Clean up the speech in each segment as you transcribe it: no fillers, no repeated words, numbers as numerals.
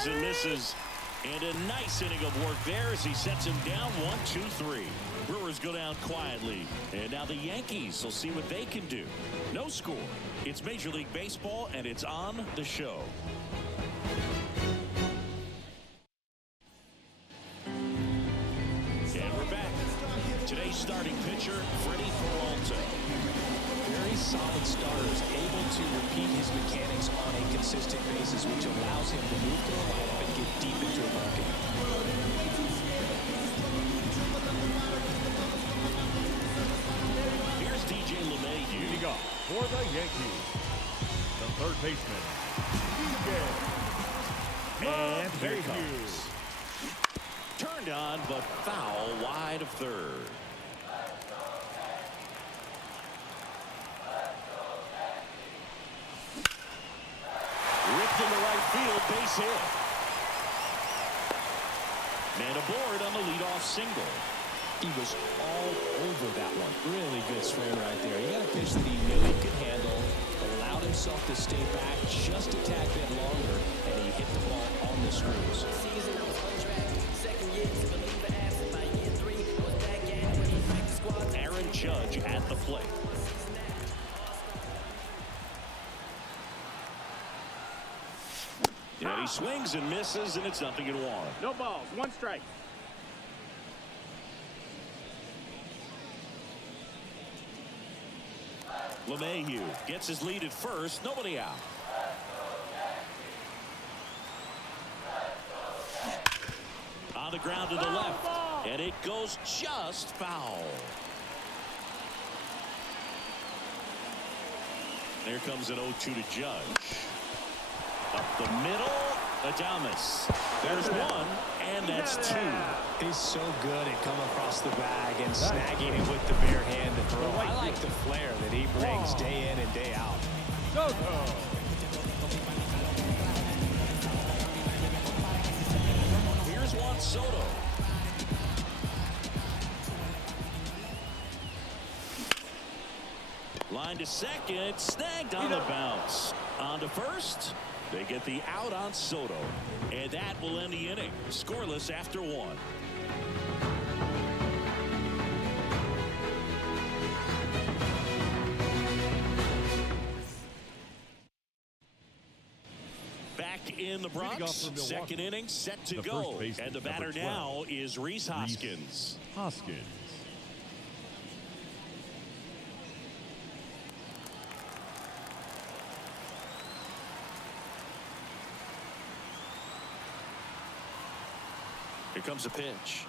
swings and misses. And a nice inning of work there as he sets him down 1-2-3. Brewers go down quietly. And now the Yankees will see what they can do. No score. It's Major League Baseball, and it's on the show. And we're back. Today's starting pitcher, Freddie Peralta. Very solid starters, able to repeat his mechanics on a consistent basis, which allows him to move to the lineup and get deep into a ballgame. Here's DJ LeMahieu. Leading off for the Yankees, the third baseman, DJ. And here he comes. Turned on, but foul wide of third. Ripped into right field, base hit. Man aboard on the leadoff single. He was all over that one. Really good swing right there. He got a pitch that he knew he could handle, allowed himself to stay back just a tad bit longer, and he hit the ball on the screws. Aaron Judge at the plate. And he swings and misses, and it's 0-1. No balls, 1 strike. LeMahieu gets his lead at first, nobody out. On the ground to the left, and it goes just foul. There comes an 0-2 to Judge. Up the middle, Adames. There's one, and that's 2. He's so good at coming across the bag and snagging it with the bare hand to throw. I like the flair that he brings day in and day out. Here's Juan Soto. Line to second, snagged on the bounce. On to first. They get the out on Soto, and that will end the inning. Scoreless after 1. Back in the Bronx, second inning set to go, and the batter now is Rhys Hoskins. Here comes a pitch.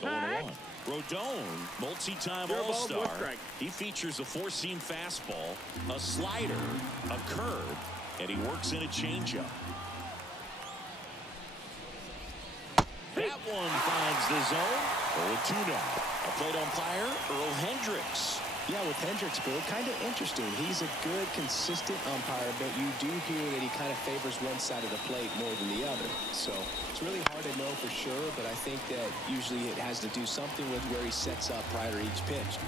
0-1. Rodon, multi-time All-Star. He features a 4-seam fastball, a slider, a curve, and he works in a changeup. That one finds the zone. 0-2 now. A plate umpire, Earl Hendricks. Yeah, with Hendricks, Bill, kind of interesting. He's a good, consistent umpire, but you do hear that he kind of favors one side of the plate more than the other. So it's really hard to know for sure, but I think that usually it has to do something with where he sets up prior to each pitch.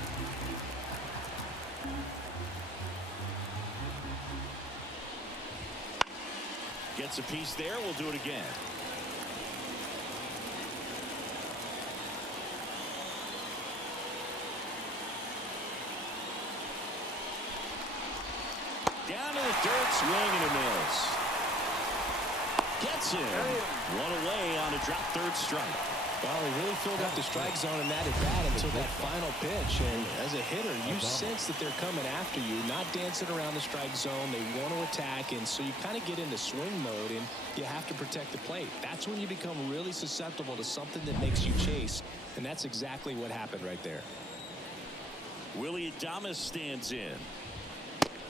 Gets a piece there. We'll do it again. Down to the dirt, swing and a miss. Gets him. One away on a drop third strike. Well, he really filled up the strike zone in that at bat until that final pitch. And as a hitter, you sense that they're coming after you, not dancing around the strike zone. They want to attack, and so you kind of get into swing mode, and you have to protect the plate. That's when you become really susceptible to something that makes you chase, and that's exactly what happened right there. Willie Adames stands in.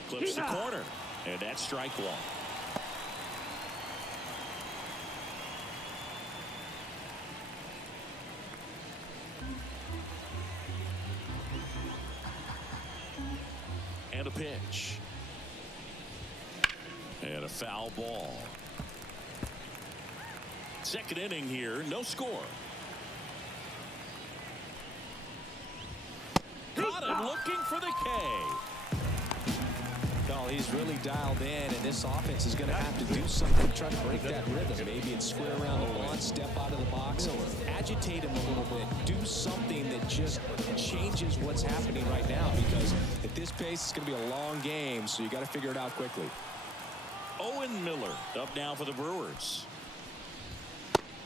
Clips the corner, and that's strike 1. And a pitch. And a foul ball. Second inning here, no score. Got him looking for the K. No, he's really dialed in, and this offense is going to have to do something to try to break that rhythm. Maybe it's square around the lawn, step out of the box, or agitate him a little bit. Do something that just changes what's happening right now, because at this pace, it's going to be a long game, so you got to figure it out quickly. Owen Miller up now for the Brewers.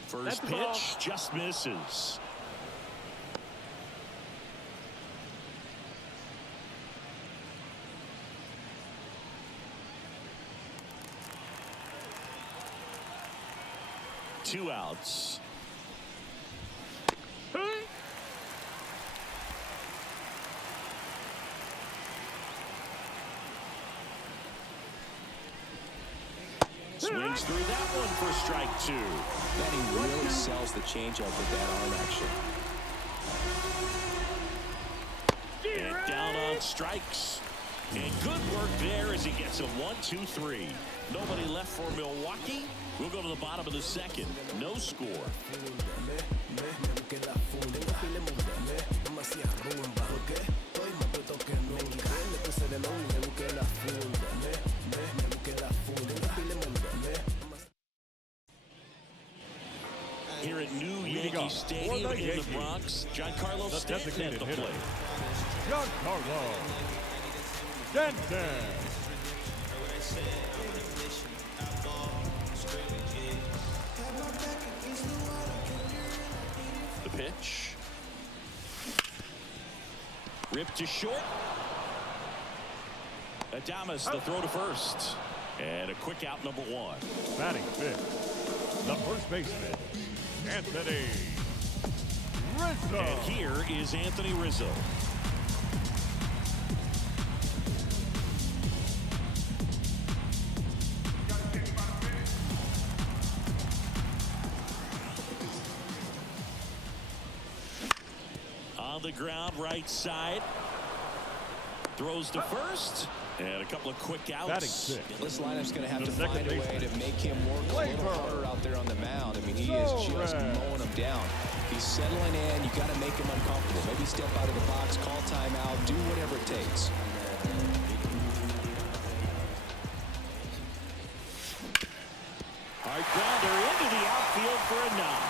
First pitch just misses. Two outs. Swings through that one for strike two. Benny really sells the changeup with that arm action. And down on strikes. And good work there as he gets a 1-2-3. Nobody left for Milwaukee. We'll go to the bottom of the second. No score. Here at New Yankee Stadium in the Bronx, Giancarlo Stanton at the plate. Giancarlo Stanton. The pitch. Ripped to short. Adames the throw to first. And a quick out, number one. Batting fifth, the first baseman, Anthony Rizzo. And here is Anthony Rizzo. On the ground, right side. Throws to first. And a couple of quick outs. This lineup's going to have to find a way to make him work a little harder out there on the mound. I mean, he is just mowing them down. He's settling in. You got to make him uncomfortable. Maybe step out of the box, call timeout, do whatever it takes. Hard grounder into the outfield for a knock.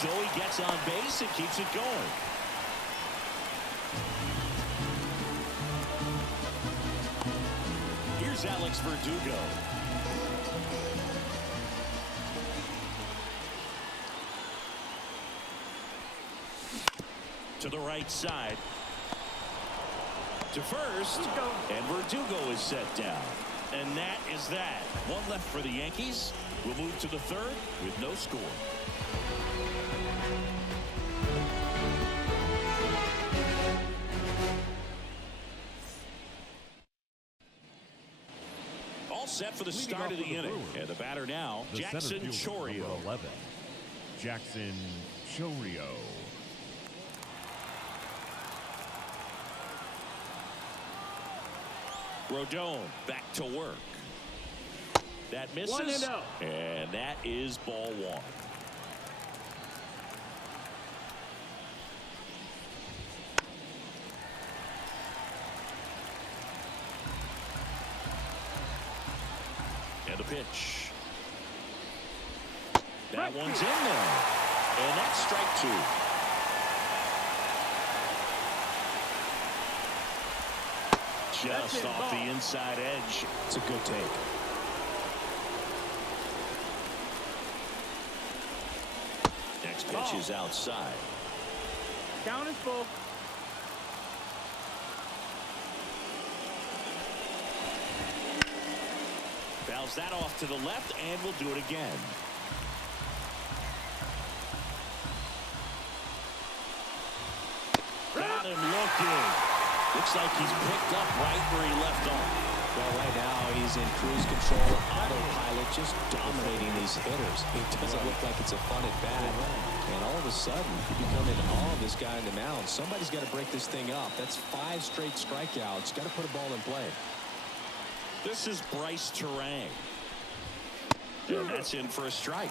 Joey gets on base and keeps it going. Here's Alex Verdugo. To the right side. To first. And Verdugo is set down. And that is that. One left for the Yankees. We'll move to the third with no score. All set for the start of the inning. And the batter now, Jackson Chourio. 11, Jackson Chourio. Rodon back to work. That misses. And that is ball one. And the pitch. That one's in there. And that's strike two. Just off the inside edge. It's a good take. Next pitch is outside. Count is full. Fouls that off to the left, and we'll do it again. Got him looking. Looks like he's picked up right where he left off. Well, right now he's in cruise control, autopilot, just dominating these hitters. It doesn't look like it's a fun at bat. And all of a sudden, you become in awe of this guy on the mound. Somebody's got to break this thing up. That's 5 straight strikeouts. Got to put a ball in play. This is Bryce Terang. And that's in for a strike.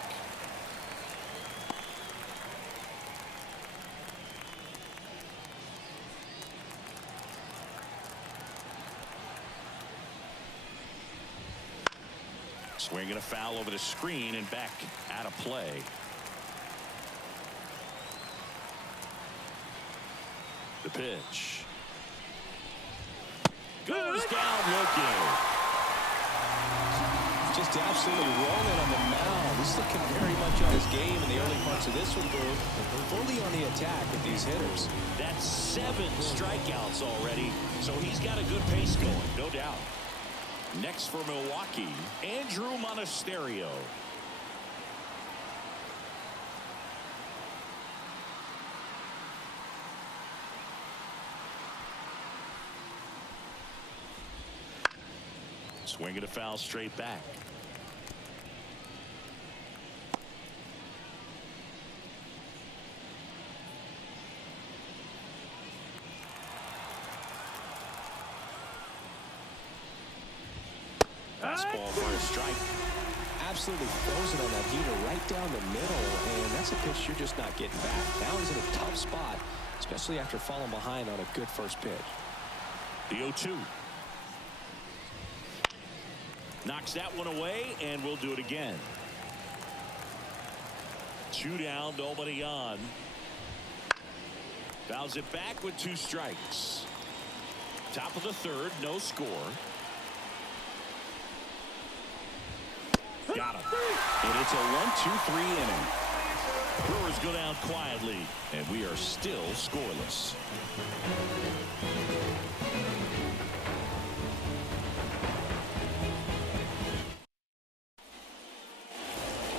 Swinging a foul over the screen and back out of play. The pitch. Goes down looking. Just absolutely rolling on the mound. He's looking very much on his game in the early parts of this one, Boo. Fully on the attack with these hitters. That's 7 strikeouts already, so he's got a good pace going, no doubt. Next for Milwaukee, Andrew Monasterio. Swinging a foul straight back. Fastball for a strike. Absolutely frozen on that heater right down the middle, and that's a pitch you're just not getting back. Now he's in a tough spot, especially after falling behind on a good first pitch. The 0-2. Knocks that one away, and we'll do it again. 2 down, nobody on. Fouls it back with 2 strikes. Top of the 3rd, no score. Got him. And it's a 1-2-3 inning. Brewers go down quietly, and we are still scoreless.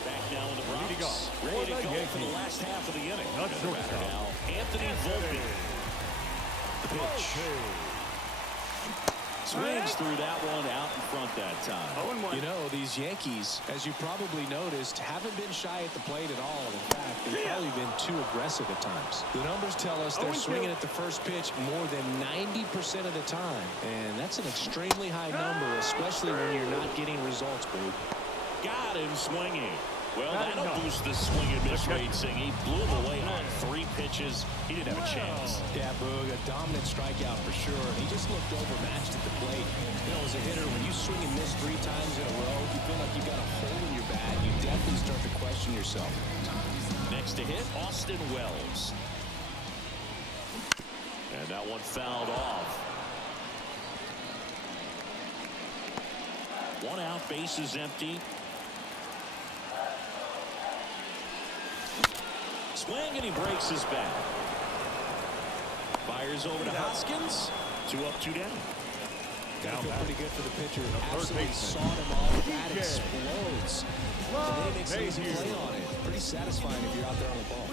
Back down in the Bronx. Ready to go for the last half of the inning. Not sure Now, Anthony Volpe. The pitch. Swings through that one out in front that time. You know, these Yankees, as you probably noticed, haven't been shy at the plate at all. In fact, they've probably been too aggressive at times. The numbers tell us they're swinging at the first pitch more than 90% of the time. And that's an extremely high number, especially when you're not getting results, Boo. Got him swinging. Well, that'll boost the swing and miss rate, Sing. He blew him away on 3 pitches. He didn't have a chance. Yeah, Boog, a dominant strikeout for sure. He just looked overmatched at the plate. You know, as a hitter, when you swing and miss 3 times in a row, you feel like you got a hole in your bat. You definitely start to question yourself. Next to hit, Austin Wells. And that one fouled off. 1 out, base is empty. Swing, and he breaks his bat. Fires over to Hoskins. 2 up, 2 down. Down pretty good for the pitcher. Absolutely sawed him off. That explodes. And they make some easy play on it. Pretty satisfying if you're out there on the ball.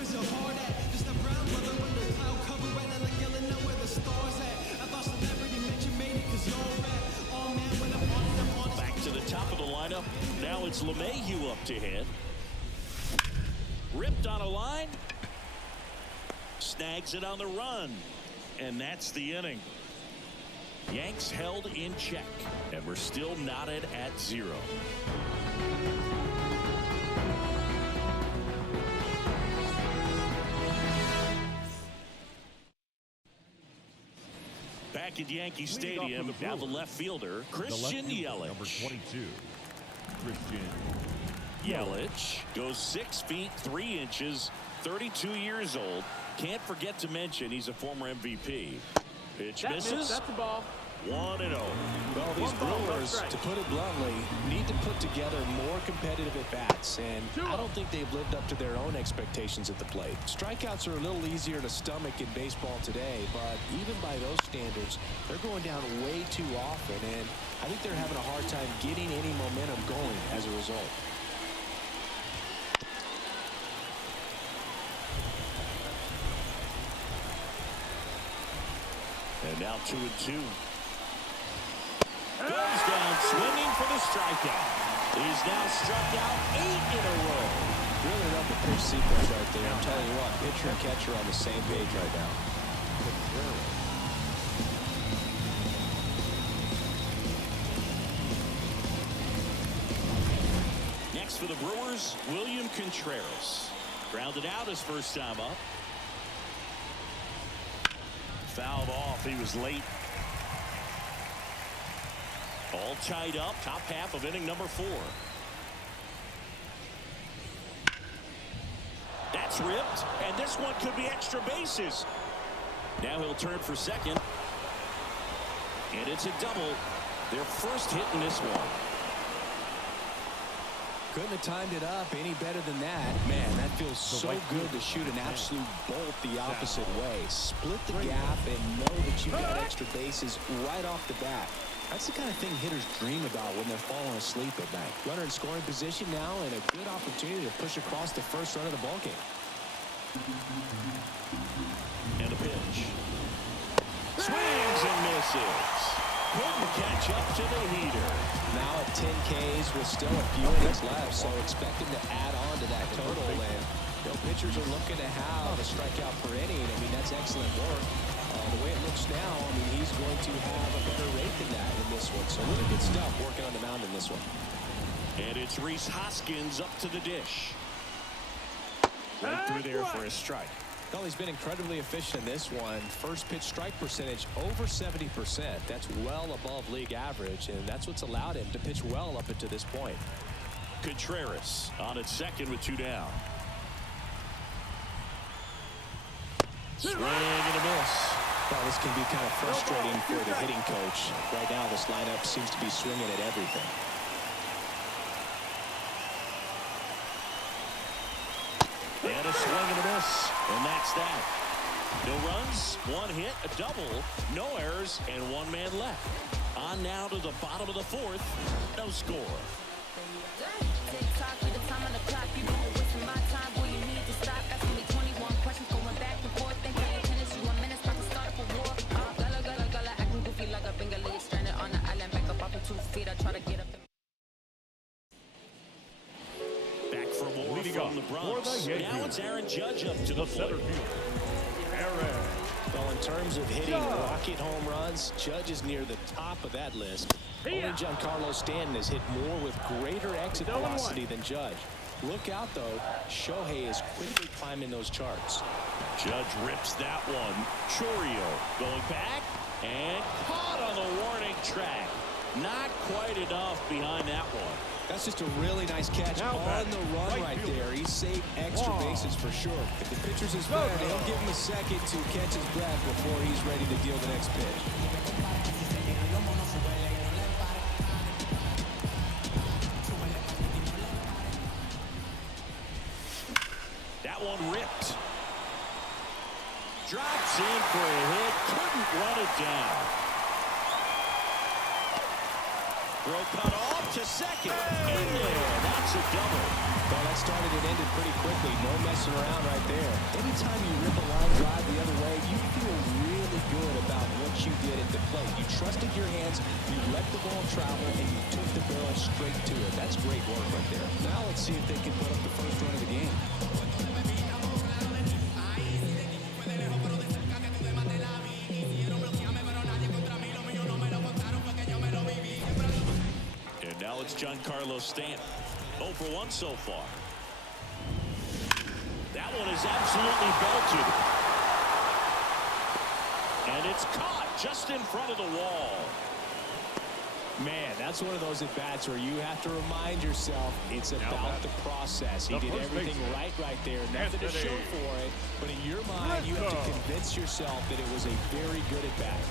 Back to the top of the lineup. Now it's LeMahieu up to hit. Ripped on a line. Snags it on the run. And that's the inning. Yanks held in check. And we're still knotted at 0. Back at Yankee Stadium, now the left fielder, Christian Yelich. Number 22, Christian Yelich goes 6 feet 3 inches, 32 years old. Can't forget to mention he's a former MVP. Pitch misses. That's the ball. 1-0. Well, these Brewers, to put it bluntly, need to put together more competitive at-bats, and I don't think they've lived up to their own expectations at the plate. Strikeouts are a little easier to stomach in baseball today, but even by those standards, they're going down way too often, and I think they're having a hard time getting any momentum going as a result. And now 2-2. Goes down swinging for the strikeout. He's now struck out 8 in a row. Really love the pitch sequence right there. I'm telling you what, pitcher and catcher are on the same page right now. Next for the Brewers, William Contreras. Grounded out his first time up. Fouled off. He was late. All tied up. Top half of inning number 4. tripped, and this one could be extra bases. Now he'll turn for second. And it's a double. Their first hit in this one. Couldn't have timed it up any better than that. Man, that feels so good to shoot an absolute bolt the opposite way. Split the gap and know that you've got extra bases right off the bat. That's the kind of thing hitters dream about when they're falling asleep at night. Runner in scoring position now, and a good opportunity to push across the first run of the ballgame. And a pitch. Swings and misses. Couldn't catch up to the heater. Now at 10 Ks with still a few innings left, so expect him to add on to that total. And pitchers are looking to have a strikeout per inning. I mean, that's excellent work. The way it looks now, I mean, he's going to have a better rate than that in this one. So really good stuff working on the mound in this one. And it's Rhys Hoskins up to the dish. Right through there for a strike. Well, he's been incredibly efficient in this one. First pitch strike percentage over 70%. That's well above league average, and that's what's allowed him to pitch well up until this point. Contreras on at second with 2 down. Swing and a miss. Well, this can be kind of frustrating for the hitting coach. Right now, this lineup seems to be swinging at everything. And a swing and a miss. And that's that. No runs, 1 hit, a double, no errors, and 1 man left. On now to the bottom of the 4th. No score. Back for more from the Bronx. Now it's Aaron Judge up to the plate. Well, in terms of hitting rocket home runs, Judge is near the top of that list. Only Giancarlo Stanton has hit more with greater exit velocity than Judge. Look out, though. Shohei is quickly climbing those charts. Judge rips that one. Chourio going back and caught on the warning track. Not quite enough behind that one. That's just a really nice catch on the run right there. He saved extra bases for sure. If the pitcher's his friend, he'll give him a second to catch his breath before he's ready to deal the next pitch. That one ripped. Drops in for a hit. Couldn't run it down. Throw cut off to second. In there. That's a double. Well, that started and ended pretty quickly. No messing around right there. Anytime you rip a line drive the other way, you feel really good about what you did at the plate. You trusted your hands, you let the ball travel, and you took the barrel straight to it. That's great work right there. Now let's see if they can put up the first run of the game. Now it's Giancarlo Stanton. 0 for 1 so far. That one is absolutely belted. And it's caught just in front of the wall. Man, that's one of those at-bats where you have to remind yourself it's about the process. He did everything right there. Nothing to show for it. But in your mind, you have to convince yourself that it was a very good at-bat.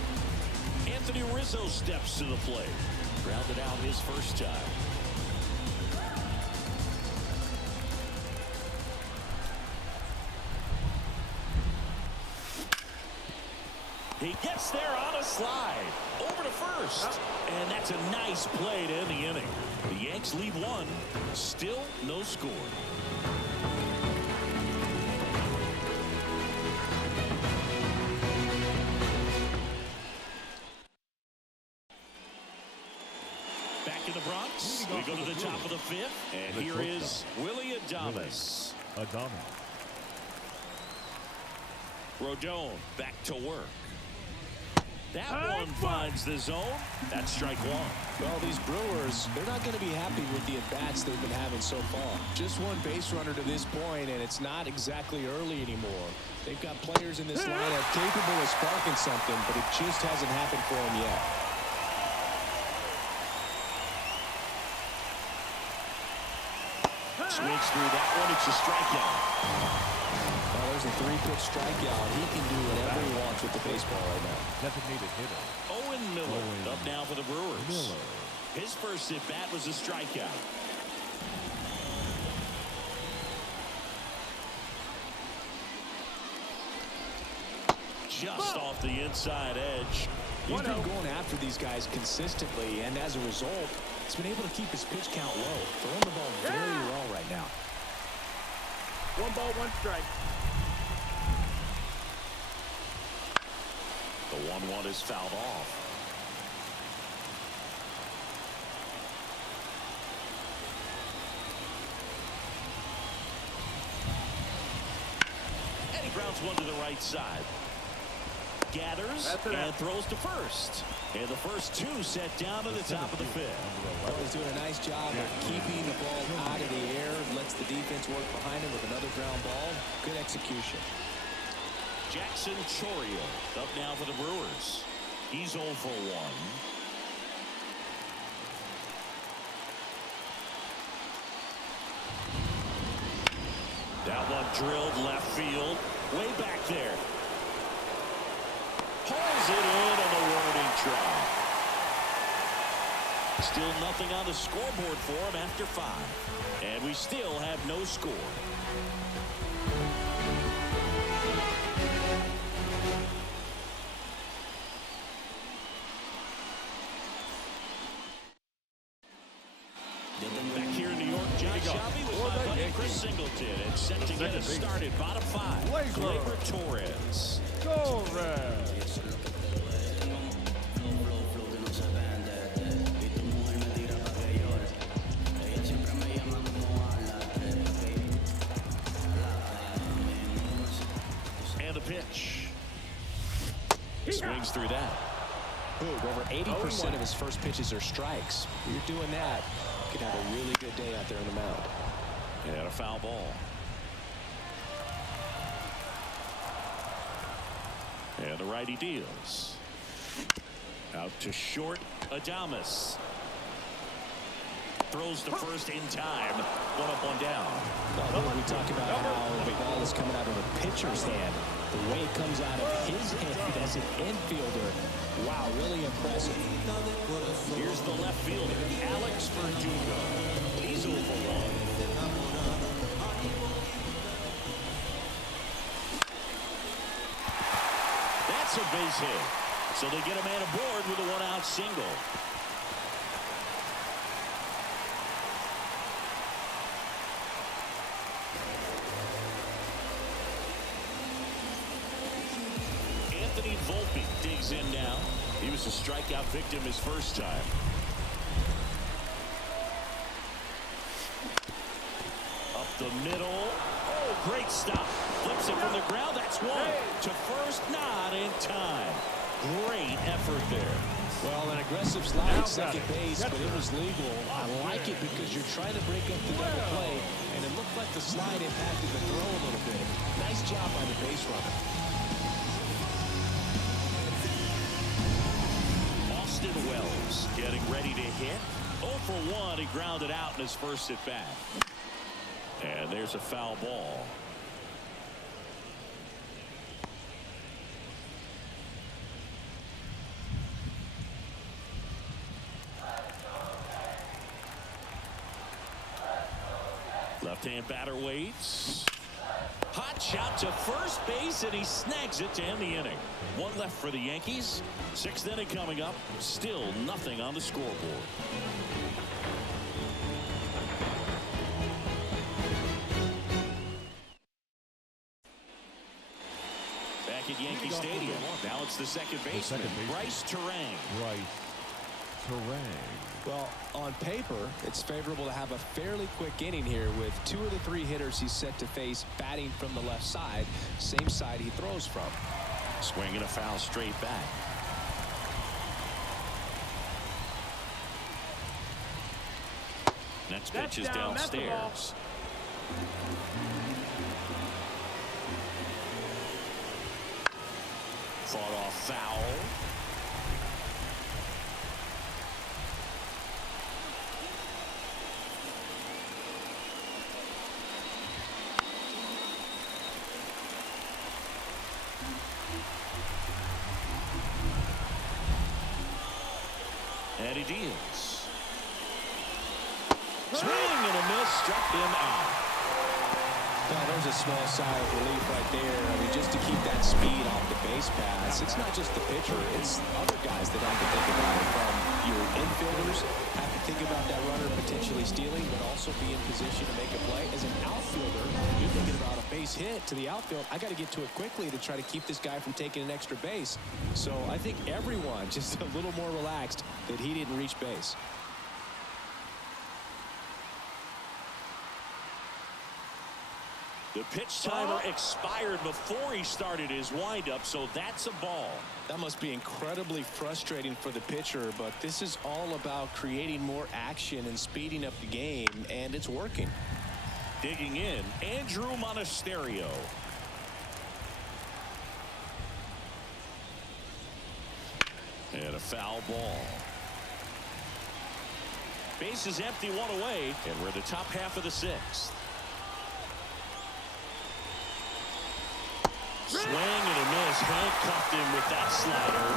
Anthony Rizzo steps to the plate. Grounded out his first time. He gets there on a slide. Over to first. And that's a nice play to end the inning. The Yanks lead 1. Still no score. Back in the Bronx. We go to the top of the 5th. And here is Willie Adames. Rodon back to work. That one finds the zone. That's strike 1. Well, these Brewers, they're not going to be happy with the at-bats they've been having so far. Just one base runner to this point, and it's not exactly early anymore. They've got players in this lineup capable of sparking something, but it just hasn't happened for them yet. Swings through that one. It's a strikeout. Well, there's a 3-pitch strikeout. He can do whatever he wants with the baseball right now. Designated hitter. Owen Miller up now for the Brewers. His first at bat was a strikeout. Just off the inside edge. He's been going after these guys consistently, and as a result, he's been able to keep his pitch count low. Throwing the ball very well right now. 1 ball, 1 strike. The 1-1 is fouled off. And he grounds one to the right side. Gathers and throws to first. And the first 2 set down to the top of the 5th. Well, he's doing a nice job of keeping the ball out of the air. Lets the defense work behind him with another ground ball. Good execution. Jackson Chourio up now for the Brewers. He's 0 for 1. That one drilled left field. Way back there. Pulls it in on the warning track. Still nothing on the scoreboard for him after 5. And we still have no score. Back here in New York, John Shelby with my buddy Chris Singleton and set to get us started. Bottom 5, Gleyber Torres. Torres. And the pitch. Swings through that. Over 80% of his first pitches are strikes. When you're doing that, you can have a really good day out there on the mound. And a foul ball. And the righty deals. Out to short, Adames. Throws to first in time. 1 up, 1 down. Well, we talk about how the ball is coming out of a pitcher's hand. The way it comes out of his hand as an infielder. Wow, really impressive. Here's the left fielder, Alex Verdugo. He's 0 for 1. That's a base hit. So they get a man aboard with a 1-out single. Anthony Volpe digs in now. He was a strikeout victim his first time. Up the middle. Oh, great stop. Flips it from the ground. That's 1. To first, not in time. Great effort there. Well, an aggressive slide at second base, but it was legal. I like it because you're trying to break up the double play, and it looked like the slide impacted the throw a little bit. Nice job by the base runner. Austin Wells getting ready to hit. 0 for 1. He grounded out in his first at bat. And there's a foul ball. Left-hand batter waits. Hot shot to first base, and he snags it to end the inning. 1 left for the Yankees. 6th inning coming up. Still nothing on the scoreboard. Back at Yankee Stadium. Now it's the second baseman, Bryce Terang. Well, on paper, it's favorable to have a fairly quick inning here with 2 of the 3 hitters he's set to face batting from the left side, same side he throws from. Swinging a foul straight back. Next pitch is downstairs. Fought off foul. And he deals. Swing and a miss, struck him out. Now, there's a small sigh of relief right there. I mean, just to keep that speed off the base pass. It's not just the pitcher. It's other guys that have to think about it. From your infielders have to think about that runner potentially stealing, but also be in position to make a play. As an outfielder, you're thinking about a base hit to the outfield. I got to get to it quickly to try to keep this guy from taking an extra base. So I think everyone just a little more relaxed that he didn't reach base. The pitch timer expired before he started his windup, so that's a ball. That must be incredibly frustrating for the pitcher, but this is all about creating more action and speeding up the game, and it's working. Digging in, Andrew Monasterio. And a foul ball. Base is empty, one away, and we're the top half of the sixth. Swing and a miss. Handcuffed him with that slider.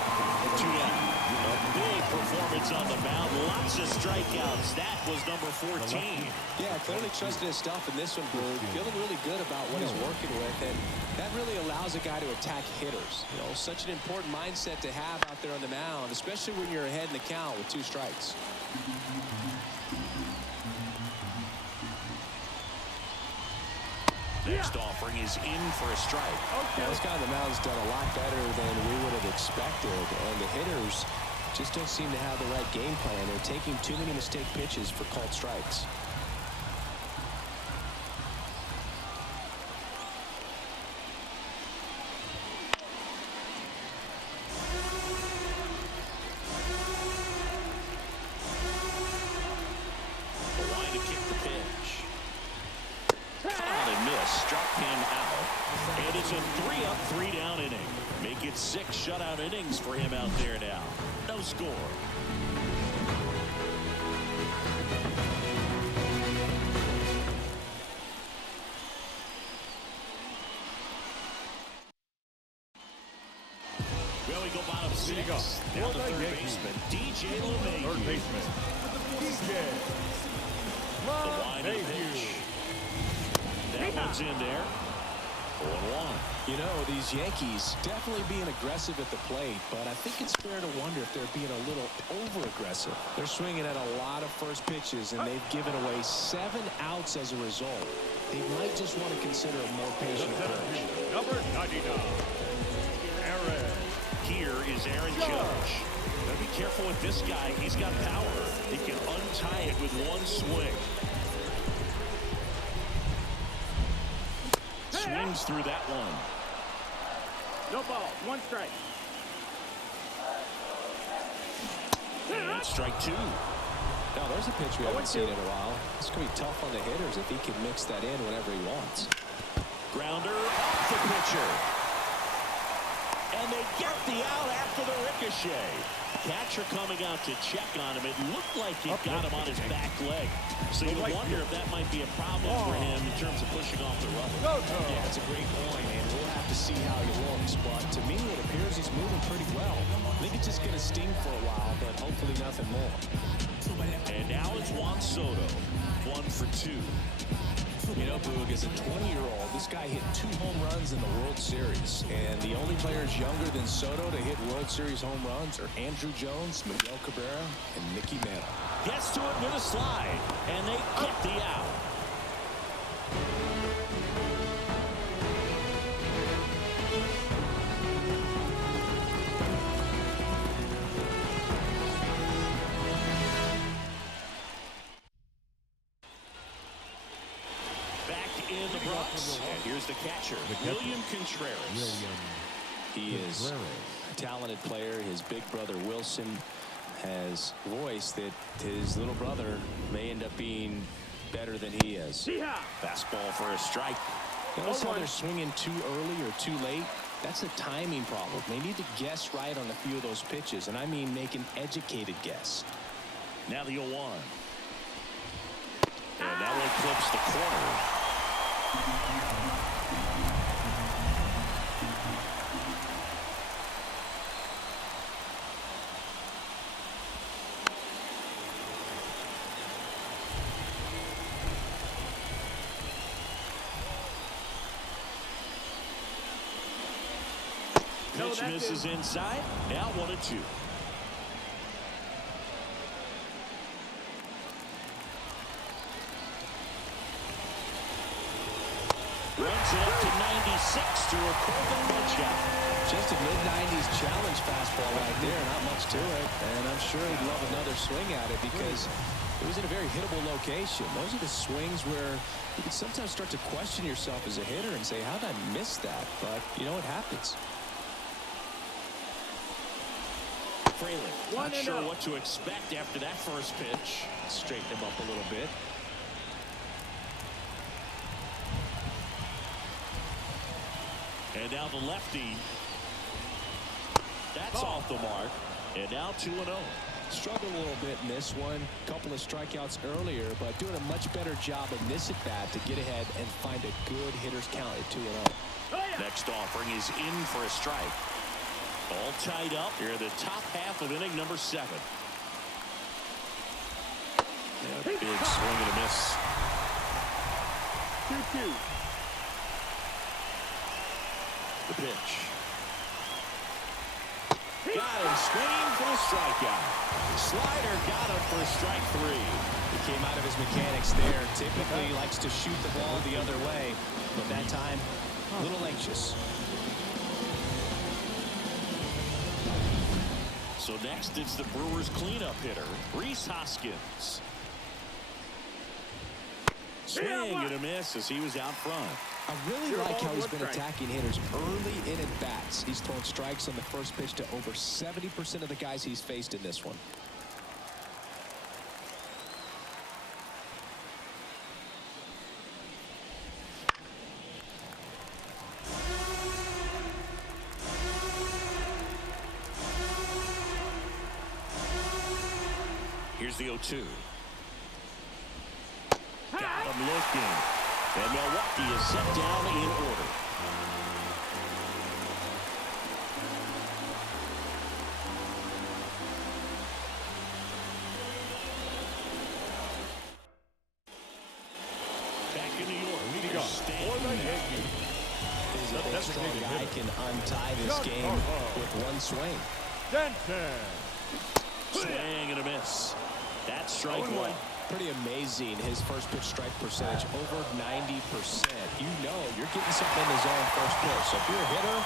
2 down. A big performance on the mound. Lots of strikeouts. That was number 14. Yeah, clearly trusted his stuff in this one, Brew. Feeling really good about what he's working with, and that really allows a guy to attack hitters. You know, such an important mindset to have out there on the mound, especially when you're ahead in the count with 2 strikes. Next offering is in for a strike. Okay. This guy on the mound's done a lot better than we would have expected, and the hitters just don't seem to have the right game plan. They're taking too many mistake pitches for called strikes. The line to kick the pitch. Struck him out. And it's a 3-up, 3-down inning. Make it 6 shutout innings for him out there now. No score. Well, we go bottom 6. Down to third baseman, DJ LeMahieu. Third baseman, DJ The line of pitch. That one's in there. 0-1. You know, these Yankees definitely being aggressive at the plate, but I think it's fair to wonder if they're being a little over-aggressive. They're swinging at a lot of first pitches, and they've given away 7 outs as a result. They might just want to consider a more patient approach. number 99, Aaron. Here is Aaron Judge. Now be careful with this guy. He's got power. He can untie it with one swing. Swings through that one. No ball. 1 strike. And strike 2. Now, there's a pitch we haven't seen in a while. It's going to be tough on the hitters if he can mix that in whenever he wants. Grounder off the pitcher. And they get the out after the ricochet. Catcher coming out to check on him. It looked like he got him on his back leg. So you wonder if that might be a problem for him in terms of pushing off the rubber. Yeah, it's a great point, and we'll have to see how he looks. But to me, it appears he's moving pretty well. I think it's just going to sting for a while, but hopefully nothing more. And now it's Juan Soto. 1 for 2. You know, Boog, as a 20-year-old, this guy hit 2 home runs in the World Series. And the only players younger than Soto to hit World Series home runs are Andrew Jones, Miguel Cabrera, and Mickey Mantle. Gets to it with a slide. And they get the out. In the Bronx, and here's the catcher, William Contreras. He is a talented player. His big brother Wilson has voiced that his little brother may end up being better than he is. Fastball for a strike. Notice how they're swinging too early or too late. That's a timing problem. They need to guess right on a few of those pitches, and I mean make an educated guess. Now the 0-1. And that one clips the corner. Pitch misses inside. Now 1-2. Runs it up to 96 to record the pitch out. Just a mid-90s challenge fastball right there. Not much to it. And I'm sure he'd love another swing at it because it was in a very hittable location. Those are the swings where you can sometimes start to question yourself as a hitter and say, how did I miss that? But, you know, it happens. Fraley, not sure what to expect after that first pitch. Straighten him up a little bit. And now the lefty. That's off the mark. And now 2-0. Struggled a little bit in this one. Couple of strikeouts earlier, but doing a much better job in this at-bat to get ahead and find a good hitter's count at 2-0. Next offering is in for a strike. All tied up here in the top half of inning number 7. Yeah, big swing and a miss. 2-2. The pitch. Got him swinging for a strikeout. Slider got him for strike 3. He came out of his mechanics there. Typically he likes to shoot the ball the other way, but that time a little anxious. So next it's the Brewers cleanup hitter, Rhys Hoskins. Swing and a miss as he was out front. I really like how he's been attacking hitters early in at-bats. He's thrown strikes on the first pitch to over 70% of the guys he's faced in this one. Here's the 0-2. Got him looking. And Milwaukee is set down in order. Back in New York. Leading off for the Yankees. The strong guy can untie this game with one swing. Swing and a miss. That's strike 1. Pretty amazing. His first pitch strike percentage over 90%. You know you're getting something in the zone first pitch. So if you're a hitter,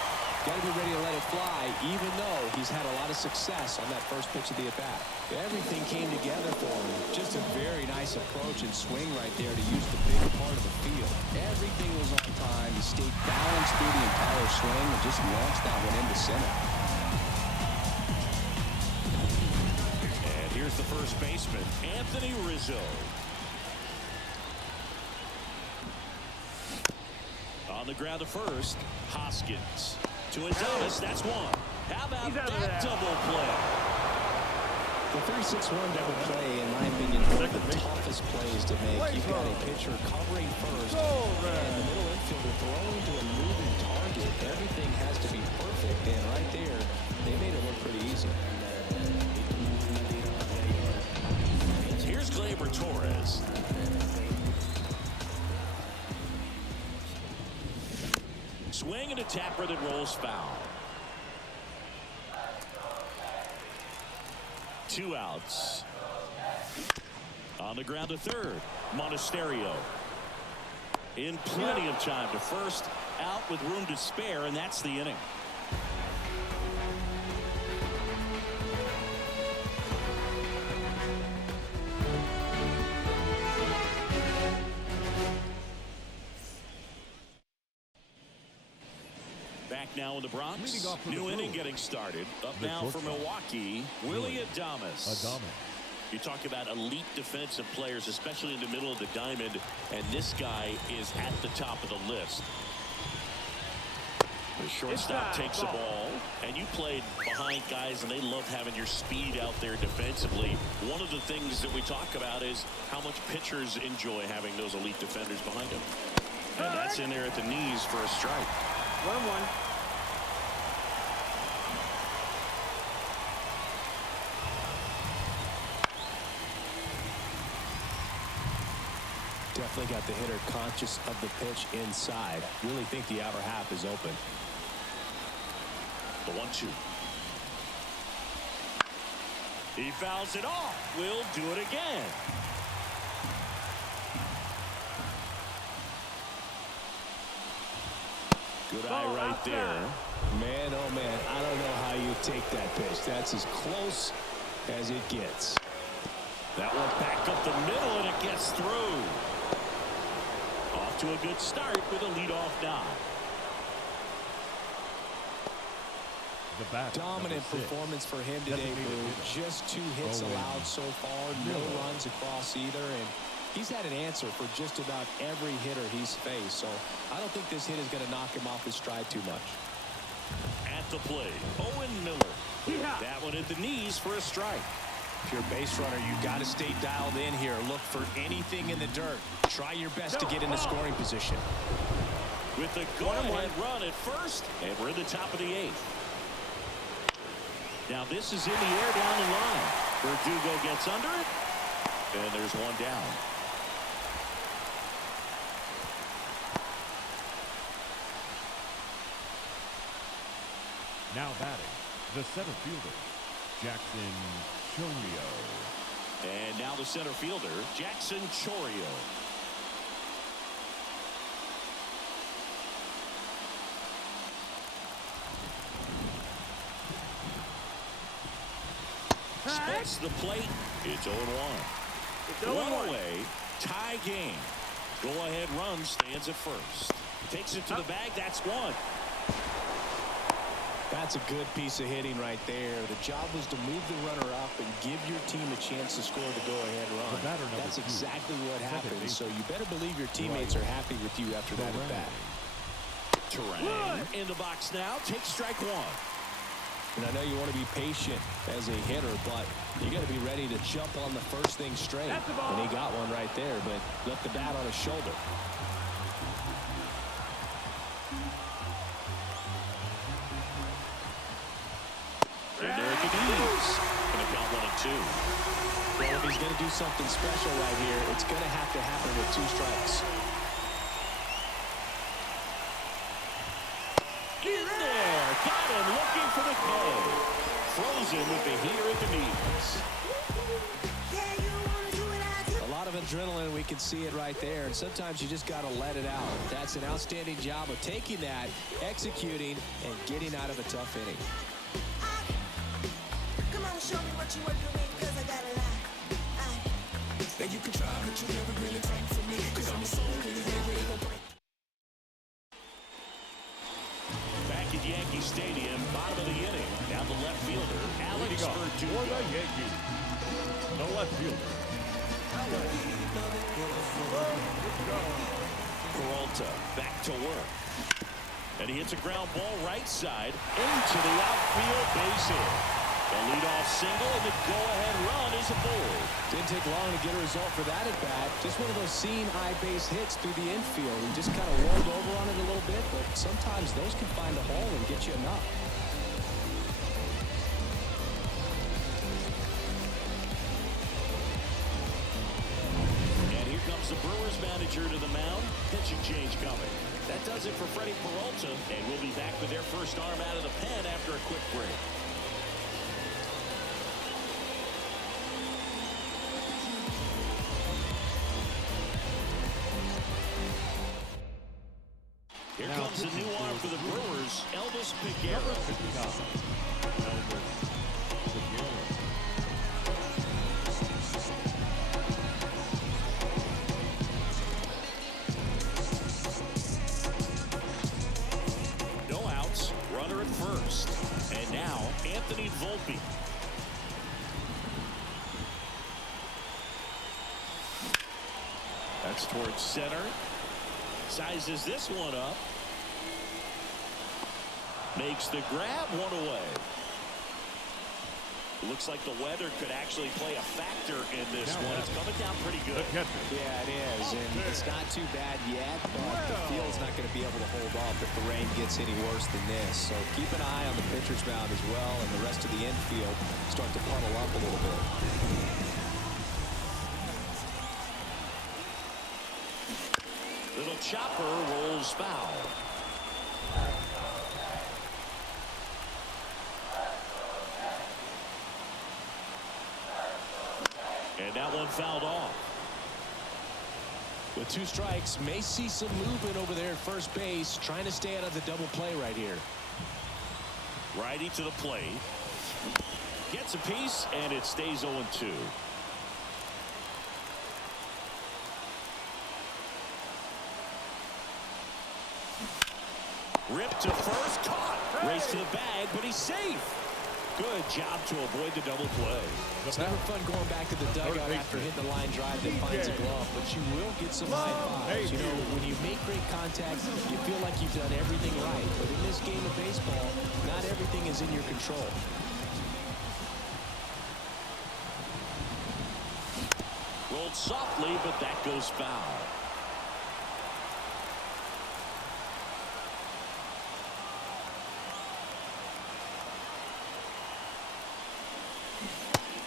got to be ready to let it fly, even though he's had a lot of success on that first pitch of the at-bat. Everything came together for him. Just a very nice approach and swing right there to use the bigger part of the field. Everything was on time. He stayed balanced through the entire swing and just launched that one into center. Here's the first baseman, Anthony Rizzo. On the ground to first, Hoskins. To Adames, that's one. How about that double play? The 3-6-1 double play, in my opinion, one of the toughest plays to make. You've got a pitcher covering first, and the middle infielder throwing to a moving target. Everything has to be perfect, and right there, they made it look pretty easy. Here's Gleyber Torres. Swing and a tapper that rolls foul. 2 outs. On the ground to third, Monasterio. In plenty of time to first, out with room to spare, and that's the inning. Now in the Bronx, new inning getting started. Up now for Milwaukee, Willie Adames. You talk about elite defensive players, especially in the middle of the diamond, and this guy is at the top of the list. The shortstop takes the ball, and you played behind guys, and they love having your speed out there defensively. One of the things that we talk about is how much pitchers enjoy having those elite defenders behind them. And that's in there at the knees for a strike. 1-1. Definitely got the hitter conscious of the pitch inside. Really think the outer half is open. The 1-2. He fouls it off. Will do it again. Good eye right there. Man, oh man, I don't know how you take that pitch. That's as close as it gets. That one back up the middle, and it gets through. Off to a good start with a leadoff knock. Dominant performance for him today, Brew. Just 2 hits allowed so far, no runs across either, and he's had an answer for just about every hitter he's faced, so I don't think this hit is going to knock him off his stride too much. At the plate, Owen Miller. That one at the knees for a strike. If you're a base runner, you got to stay dialed in here. Look for anything in the dirt. Try your best to get in the scoring position. With the go-ahead run at first, and we're in the top of the 8th. Now this is in the air down the line. Verdugo gets under it, and there's one down. Now batting, the center fielder, Jackson Chourio. And now the center fielder, Jackson Chourio. Splits the plate. It's 0-1. One away. Tie game. Go-ahead run stands at first. Takes it to the bag. That's one. That's a good piece of hitting right there. The job was to move the runner up and give your team a chance to score the go-ahead run. That's exactly what happened. So you better believe your teammates are happy with you after that at bat. Terrain in the box now. Takes strike 1. And I know you want to be patient as a hitter, but you got to be ready to jump on the first thing straight. And he got one right there, but left the bat on his shoulder. And there it is. Going to count 1-2. Well, if he's going to do something special right here, it's going to have to happen with 2 strikes. In there. Got him looking for the K. Frozen with the heater at the knees. A lot of adrenaline, we can see it right there, and sometimes you just got to let it out. That's an outstanding job of taking that, executing, and getting out of a tough inning. Come on, show me what you working with, because I got a lot. Now you can try, but you never really fight for me, because I'm a soul in the Back at Yankee Stadium, bottom of the inning. Down the left fielder, Alex Verdugo. For the Yankees, the left fielder, Alex Verdugo. Peralta back to work. And he hits a ground ball right side into the outfield base hit. The leadoff single, and the go-ahead run is aboard. Didn't take long to get a result for that at bat. Just one of those seeing eye base hits through the infield. He just kind of rolled over on it a little bit, but sometimes those can find a hole and get you enough. And here comes the Brewers manager to the mound. Pitching change coming. That does it for Freddie Peralta, and we'll be back with their first arm out of the pen after a quick break. Here comes a new arm for the Brewers, Elvis Peguero. No outs, runner at first. And now, Anthony Volpe. That's towards center. Sizes this one up. Makes the grab, one away. Looks like the weather could actually play a factor in this one. It's coming down pretty good. Yeah, it is, and it's not too bad yet, but the field's not going to be able to hold off if the rain gets any worse than this. So keep an eye on the pitcher's mound as well, and the rest of the infield start to puddle up a little bit. Little chopper rolls foul. that one fouled off. With 2 strikes, may see some movement over there at first base, trying to stay out of the double play right here. Righty to the plate. Gets a piece, and it stays 0-2. Ripped to first, caught. Race to the bag, but he's safe. Good job to avoid the double play. It's never fun going back to the dugout after hitting the line drive that finds a glove, but you will get some high fives. You know, when you make great contact, you feel like you've done everything right. But in this game of baseball, not everything is in your control. Rolled softly, but that goes foul.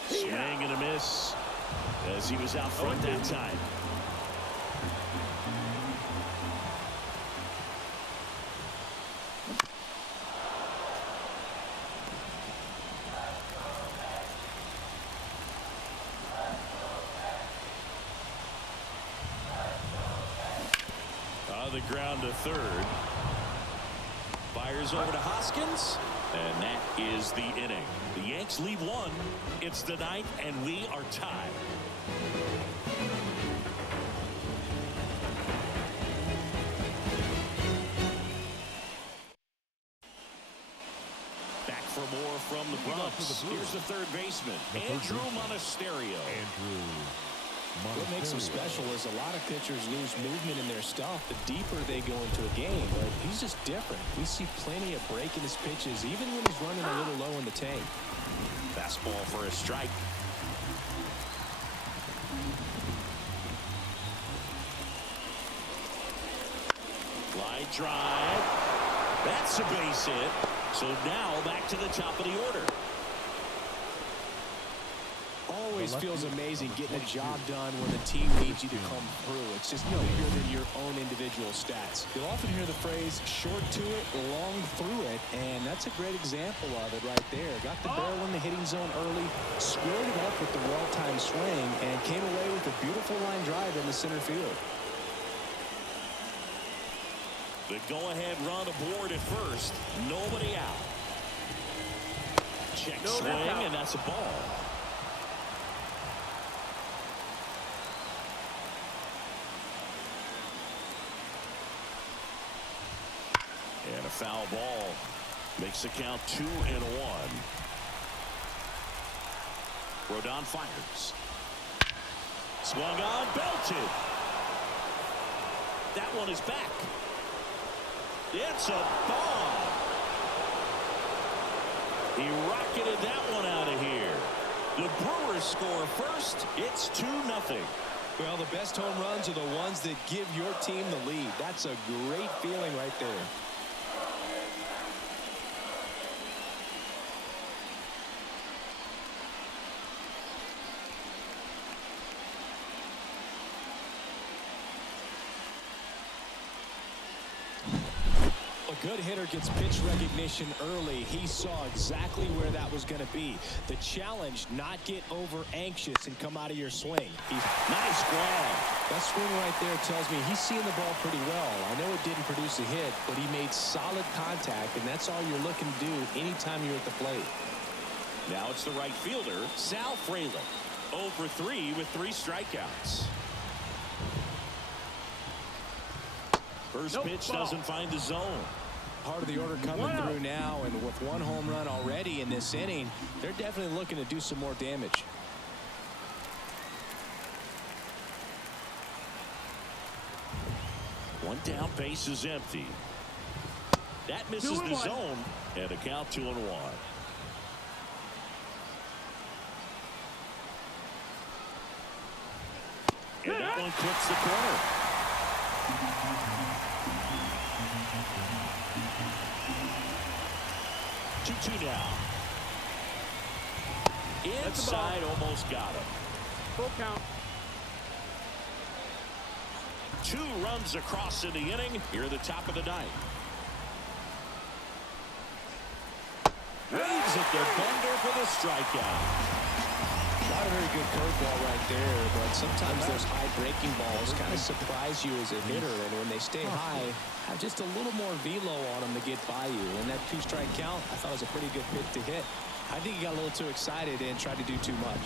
Swing and a miss as he was out front that time. On the ground to third. Fires over to Hoskins. And that is the inning. The Yanks leave 1. It's the 9th, and we are tied. Back for more from the Bronx. Here's the third baseman, Andrew Monasterio. What makes him special is a lot of pitchers lose movement in their stuff the deeper they go into a game, but he's just different. We see plenty of break in his pitches, even when he's running a little low in the tank. Fastball for a strike. Fly drive. That's a base hit. So now back to the top of the order. Always feels amazing getting a job done when the team needs you to come through. It's just bigger than your own individual stats. You'll often hear the phrase short to it, long through it, and that's a great example of it right there. Got the barrel in the hitting zone early, squared it up with the well-timed swing, and came away with a beautiful line drive in the center field. The go-ahead run aboard at first. Nobody out. Check swing, and that's a ball. And a foul ball makes the count 2-1. Rodon fires. Swung on, belted. That one is back. It's a bomb. He rocketed that one out of here. The Brewers score first. It's 2-0. Well, the best home runs are the ones that give your team the lead. That's a great feeling right there. A good hitter gets pitch recognition early. He saw exactly where that was going to be. The challenge, not get over anxious and come out of your swing. Nice grab. That swing right there tells me he's seeing the ball pretty well. I know it didn't produce a hit, but he made solid contact, and that's all you're looking to do anytime you're at the plate. Now it's the right fielder, Sal Frelick. 0 for 3 with 3 strikeouts. First pitch doesn't find the zone. Part of the order coming through now, and with 1 home run already in this inning, they're definitely looking to do some more damage. One down, base is empty. That misses the zone, and a count 2-1. And that one clips the corner. Two now. Inside, almost got him. Full count. 2 runs across in the inning. Here at the top of the 9th. Waves at the bender for the strikeout. Not a very good curveball right there, but sometimes those high breaking balls kind of surprise you as a hitter, and when they stay high, have just a little more velo on them to get by you. And that 2-strike count, I thought was a pretty good pitch to hit. I think he got a little too excited and tried to do too much.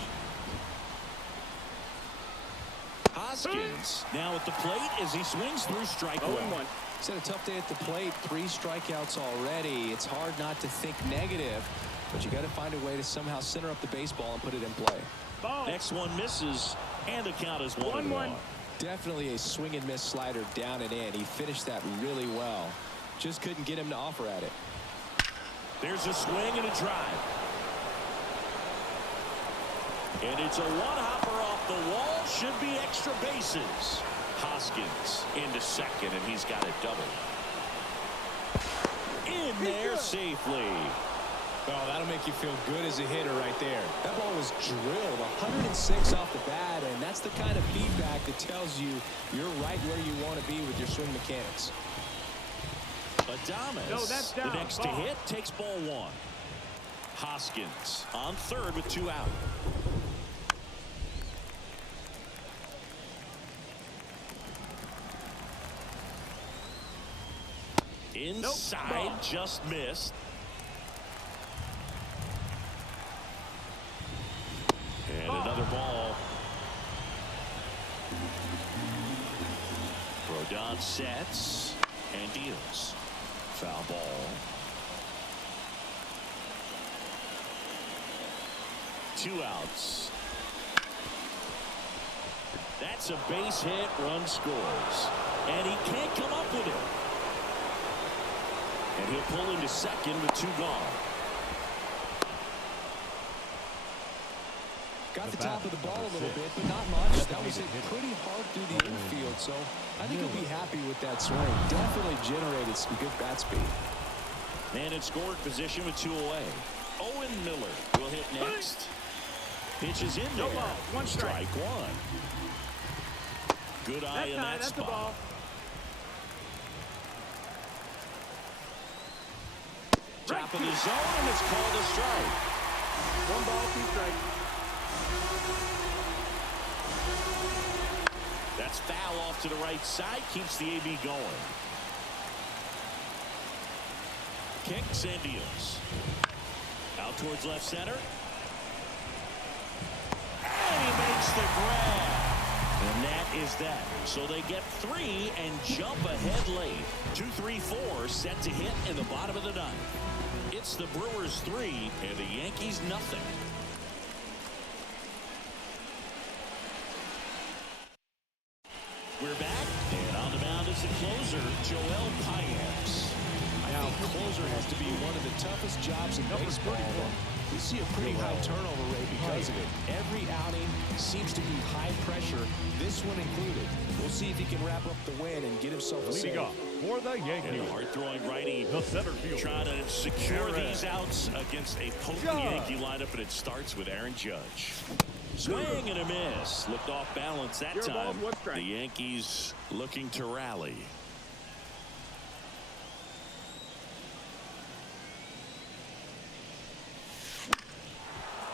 Hoskins now at the plate as he swings through strike one. He's had a tough day at the plate. 3 strikeouts already. It's hard not to think negative, but you got to find a way to somehow center up the baseball and put it in play. Ball. Next one misses, and the count is 1-1. Definitely a swing and miss slider down and in. He finished that really well. Just couldn't get him to offer at it. There's a swing and a drive. And it's a one-hopper off the wall. Should be extra bases. Hoskins into second, and he's got it double. In there safely. Oh, that'll make you feel good as a hitter right there. That ball was drilled 106 off the bat, and that's the kind of feedback that tells you you're right where you want to be with your swing mechanics. Adames, no, that's down. the next to hit, takes ball 1. Hoskins on third with 2 out. Inside, nope. just missed. And another ball. Rodon sets and deals. Foul ball. 2 outs. That's a base hit, run scores. And he can't come up with it. And he'll pull into second with 2 gone. Got the top of the ball a little bit, but not much. That was hit pretty hard through the infield, so I think he'll be happy with that swing. Definitely generated some good bat speed. Man in scoring position with 2 away. Owen Miller will hit next. Pitches in there. No ball. 1 strike. Strike 1. Good eye in that that's spot. The ball. Top of the zone, and it's called a strike. 1 ball, 2 strikes. That's foul off to the right side. Keeps the AB going. Kicks and deals. Out towards left center. And he makes the grab. And that is that. So they get 3 and jump ahead late. 2-3-4 set to hit in the bottom of the 9th. It's the Brewers 3 and the Yankees nothing. We're back, and on the mound is the closer, Joel Payamps. I think closer has to be one of the toughest jobs in baseball. We see a pretty high turnover rate because of it. Every outing seems to be high pressure, this one included. We'll see if he can wrap up the win and get himself a save. Leading off for the Yankees, And a hard-throwing righty, the center fielder, trying to secure these outs against a potent Judge. Yankee lineup, and it starts with Aaron Judge. Swing and a miss. Looked off balance that Your ball, time. 1 strike. The Yankees looking to rally.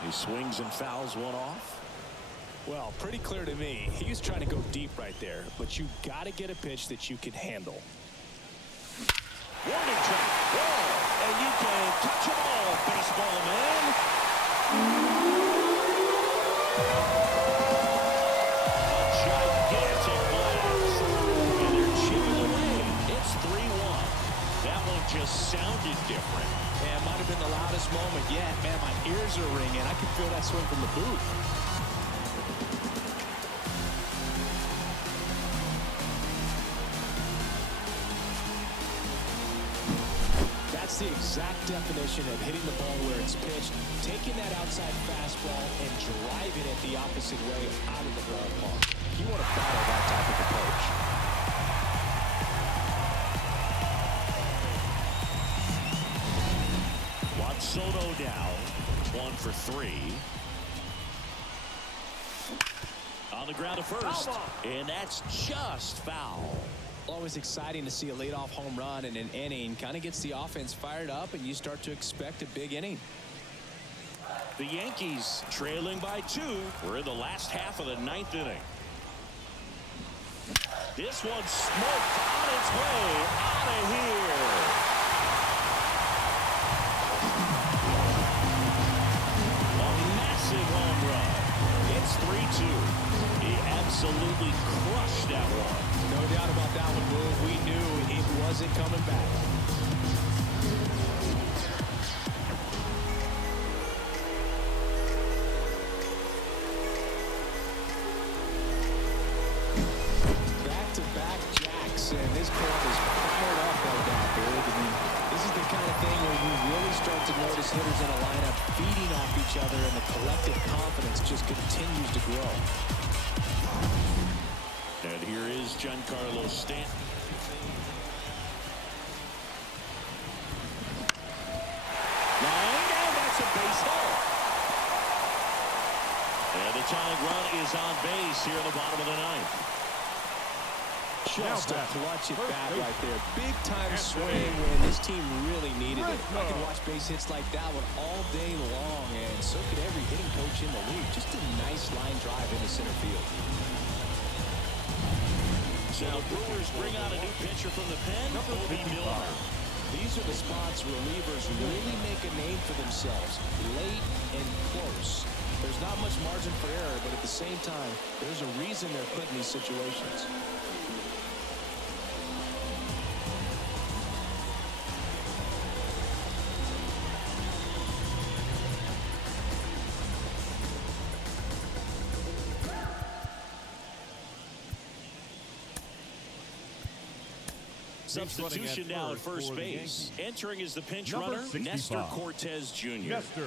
He swings and fouls one off. Well, pretty clear to me. He was trying to go deep right there, but you got to get a pitch that you can handle. Warning track. Whoa. And you can touch them all, baseball man. A gigantic blast. And they're chipping away. It's 3-1. That one just sounded different. Yeah, it might have been the loudest moment yet. Man, my ears are ringing. I can feel that swing from the booth. That's the exact definition of hitting the ball where it's pitched, taking that outside fastball and driving it the opposite way out of the ballpark. You want to follow that type of approach. Soto down, 1 for 3. On the ground to first, and that's just foul. Always exciting to see a leadoff home run in an inning. Kind of gets the offense fired up, and you start to expect a big inning. The Yankees trailing by 2. We're in the last half of the 9th inning. This one smoked on its way out of here. A massive home run. It's 3-2. He absolutely crushed that one. No doubt about that one, Will. We knew it wasn't coming back. Back-to-back jacks, and this club is fired up right now, Billy. I mean, this is the kind of thing where you really start to notice hitters in a lineup feeding off each other, and the collective confidence just continues to grow. And here is Giancarlo Stanton. Line, and that's a base hit. And the tying run is on base here in the bottom of the 9th. Just a clutch at bat right there. Big time swing when this team really needed it. I could watch base hits like that one all day long, and so could every hitting coach in the league. Just a nice line drive into center field. So the Brewers bring out a new pitcher from the pen, Bobby Miller. These are the spots relievers really make a name for themselves, late and close. There's not much margin for error, but at the same time, there's a reason they're put in these situations. Substitution now at first base. Entering is the pinch runner, Nestor Cortez Jr. Nestor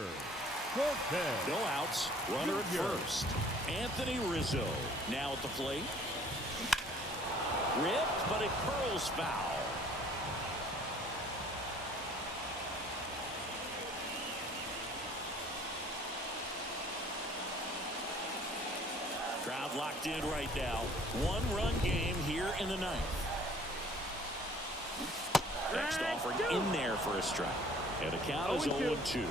Cortez. No outs, runner at first. Anthony Rizzo now at the plate. Ripped, but it curls foul. Crowd locked in right now. One-run game here in the 9th. Next offering in there for a strike. And the count is 0-2.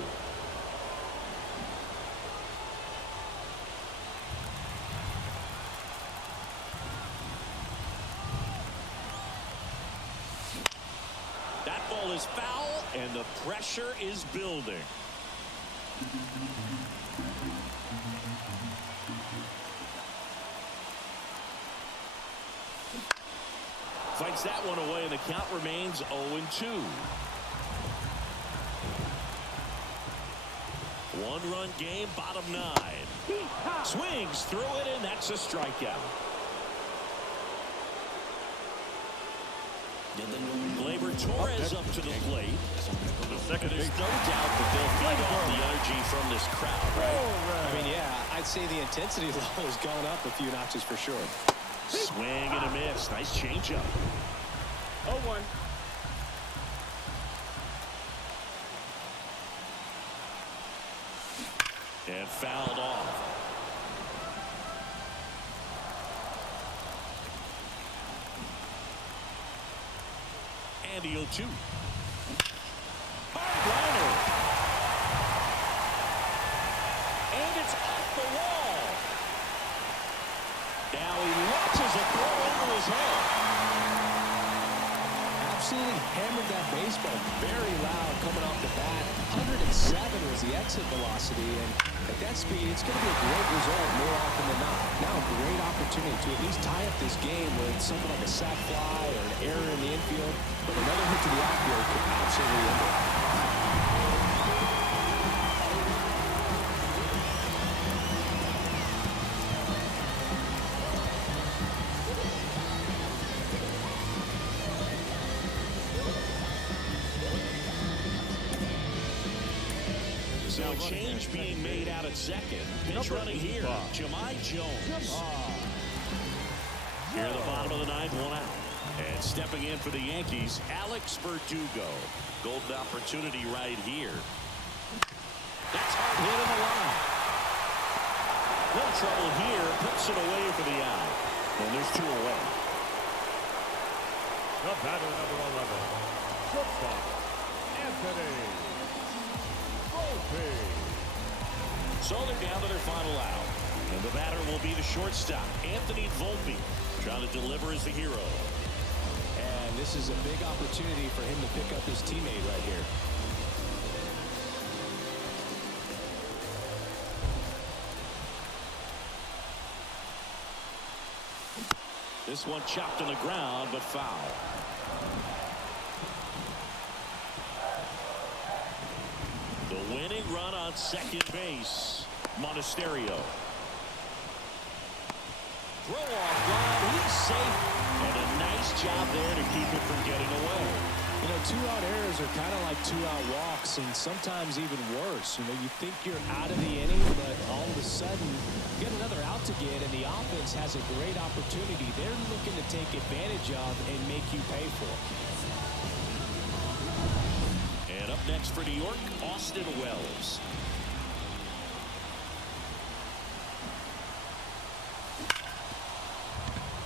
That ball is foul, and the pressure is building. Fights that one away, and the count remains 0-2. One-run game, bottom 9. Swings through it, and that's a strikeout. Gleyber Torres up to the plate. There's no doubt that they'll feed off the energy from this crowd, right? I mean, yeah, I'd say the intensity level has gone up a few notches for sure. Swing and a miss. Nice changeup. 0-1. And fouled off. And the 0-2. Hard liner. And it's off the wall. Now he launches a throw into his head. Absolutely hammered that baseball very loud coming off the bat. 107 was the exit velocity, and at that speed, it's going to be a great result more often than not. Now a great opportunity to at least tie up this game with something like a sac fly or an error in the infield, but another hit to the outfield could absolutely end it. So a change being made out at second. Pitch running here, Jahmai Jones. Here at the bottom of the 9th, 1 out. And stepping in for the Yankees, Alex Verdugo. Golden opportunity right here. That's hard hit in the line. Little trouble here, puts it away for the out. And there's 2 away. The batter, number 11, shortstop, Anthony. So they're down to their final out. And the batter will be the shortstop, Anthony Volpe, trying to deliver as the hero. And this is a big opportunity for him to pick up his teammate right here. This one chopped on the ground, but foul. The winning run on second base, Monasterio. Throw off line, he's safe, and a nice job there to keep it from getting away. You know, two-out errors are kind of like two-out walks, and sometimes even worse. You know, you think you're out of the inning, but all of a sudden, you get another out to get, and the offense has a great opportunity. They're looking to take advantage of and make you pay for it. And up next for New York, Austin Wells.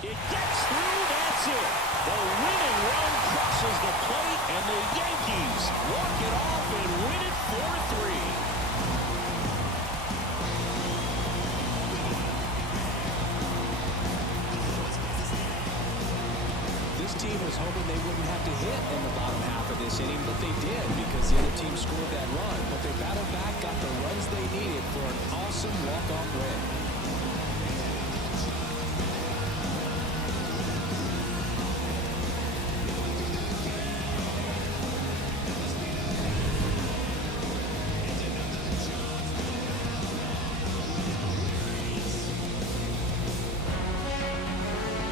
It gets through, that's it. The winning run crosses the plate, and the Yankees walk it off and win it 4-3. This team was hoping they wouldn't have to hit in the bottom half of this inning, but they did because the other team scored that run. But they battled back, got the runs they needed for an awesome walk-off win.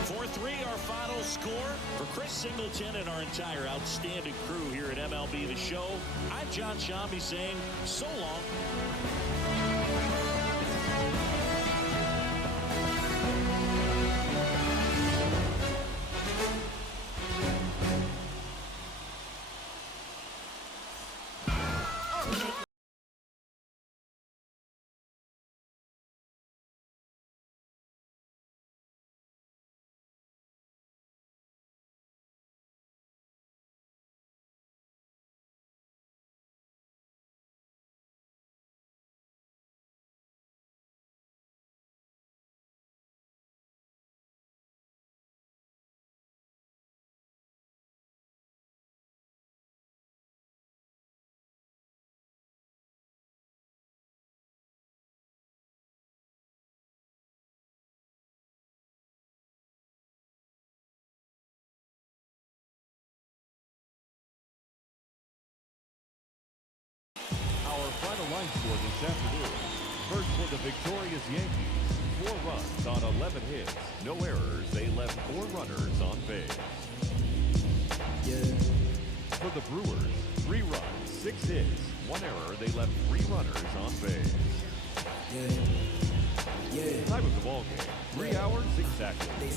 4-3 our final score. For Chris Singleton and our entire outstanding crew here at MLB The Show, I'm John Shambi saying so long. Our final line score this afternoon. First for the victorious Yankees, 4 runs on 11 hits, no errors. They left 4 runners on base. For the Brewers, 3 runs, 6 hits, 1 error. They left 3 runners on base. Time of the ball game, 3 hours exactly.